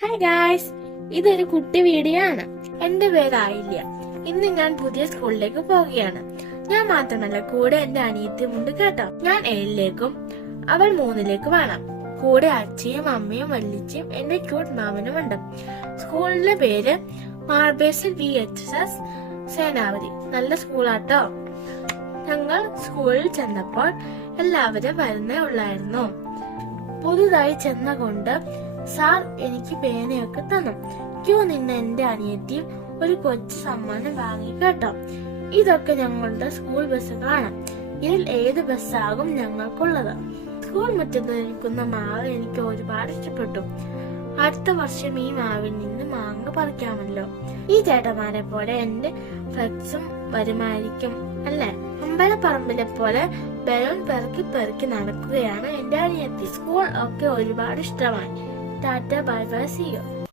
Hi guys, ഇതൊരു കുട്ടി video ആണ്. എന്റെ പേര് ആയില്യ. ഇന്ന് ഞാൻ പുതിയ സ്കൂളിലേക്ക് പോവുകയാണ്. ഞാൻ മാത്രമല്ല, കൂടെ എന്റെ അനിയത്തിയും ഉണ്ട് കേട്ടോ. ഞാൻ 7ലേക്കും അവൾ 3ലേക്കുമാണ്. കൂടെ അച്ഛയും അമ്മയും വല്ലിച്ചയും എന്റെ ക്യൂട്ട് മാമനും ഉണ്ട്. സ്കൂളിന്റെ പേര് മാർബേസൽ VHS സേനാപതി. നല്ല സ്കൂളാട്ടോ. ഞങ്ങൾ സ്കൂളിൽ ചെന്നപ്പോൾ എല്ലാവരും വരുന്നേ ഉള്ളായിരുന്നു. പുതുതായി ചെന്ന കൊണ്ട് സാർ എനിക്ക് പേനയൊക്കെ തന്നു. ക്യൂ നിന്ന് എന്റെ അനിയത്തിയും ഒരു കൊച്ചു സമ്മാനം വാങ്ങി കേട്ടോ. ഇതൊക്കെ ഞങ്ങളുടെ സ്കൂൾ ബസ്സുകളാണ്. ഇതിൽ ഏത് ബസ്സാകും ഞങ്ങൾക്കുള്ളത്? സ്കൂൾ മുറ്റത്ത് നിൽക്കുന്ന മാവ് എനിക്ക് ഒരുപാട് ഇഷ്ടപ്പെട്ടു. അടുത്ത വർഷം ഈ മാവിൽ നിന്ന് മാങ്ങ പറിക്കാമല്ലോ. ഈ ചേട്ടന്മാരെ പോലെ എന്റെ ഫ്രണ്ട്സും വരുമായിരിക്കും അല്ലേ? അമ്പലപ്പറമ്പിലെ പോലെ ബലൂൺ പെറുക്കി പെറുക്കി നടക്കുകയാണ് എന്റെ അനിയത്തി. സ്കൂൾ ഒക്കെ ഒരുപാട് ഇഷ്ടമായി. ടാറ്റ, ബൈ ബൈ, സീ യു.